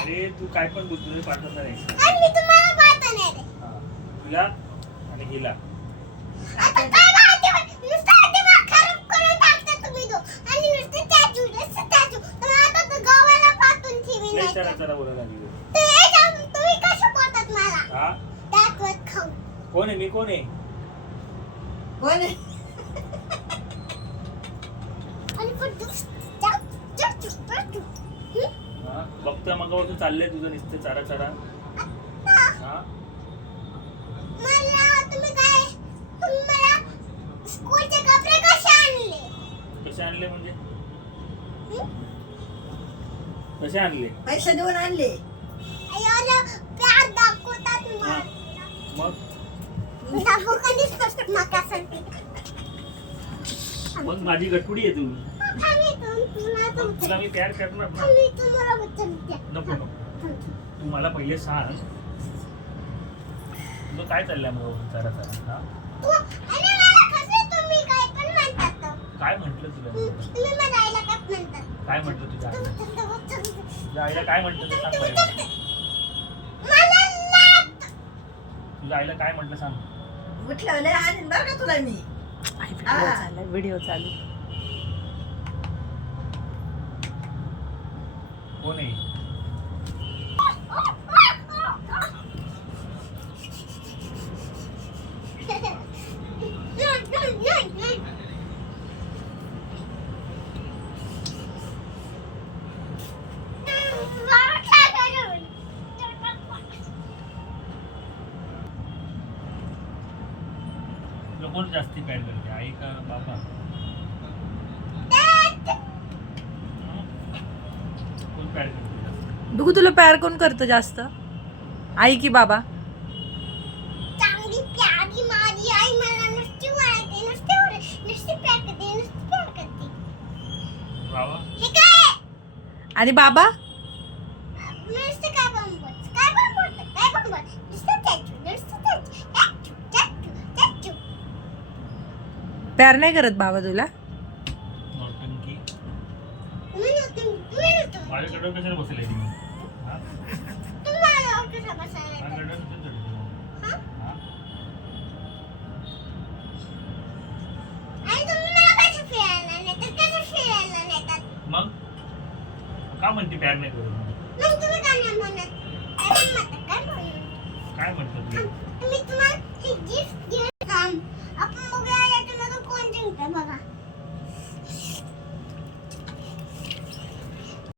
अरे तू काय पण बोल तुझे पाठवणार आहे हा. तुला आणि हिला. बोलायला लागली हे? खाऊ. कोण आहे? मी कोण आहे? कोण आहे? आणि पण तू चाचू चाचू चाचू हं? हा बघतोय मग चाललंय तुझं नुसतं चारा चारा. हा? मला तुम्ही काय तुम्ही मला स्कूलचे कपडे कसे आणले? म्हणजे? कसे आणले? पैसे देऊन आणले. हा. मग? मग माझी गटपुडी आहे तू तुला मी करणार ना. नको नको. तू मला पहिले सांग. तुझं काय चाललंय मग चारा चारा तू- अरे मला कसं तुम्ही काय म्हटलं तुला काय म्हटलं तुझ्या. तुझ्या आईला काय म्हटलं ते सांग पहिले. तुझ्या आईला काय म्हटलं सांग. उठल्यावर लय आणीन बरं का तुला मी व्हिडिओ चालू कोण आहे? नाही, कोण जास्ती पॅड करते. आई का बाबा दॅट. हं? कोण प्यार करते जास्त बघू तुला प्यार कोण करतं जास्त? आई की बाबा? चांगली प्यारी माझी आई मला नुसती वळते नुसती ओरडते, नुसती प्यार करते नुसती प्यार करते बाबा? हे काय? आणि बाबा? नुसतं काय काय काय नुसतं नुसतं प्यार नाही करत बाबा तुला? नौटंकी. तुम्ही नव्हते तुम्ही नव्हते. माझ्याकडं कशाला बसेल मग? का म्हणते प्यार नाही काय म्हणत? तुम्ही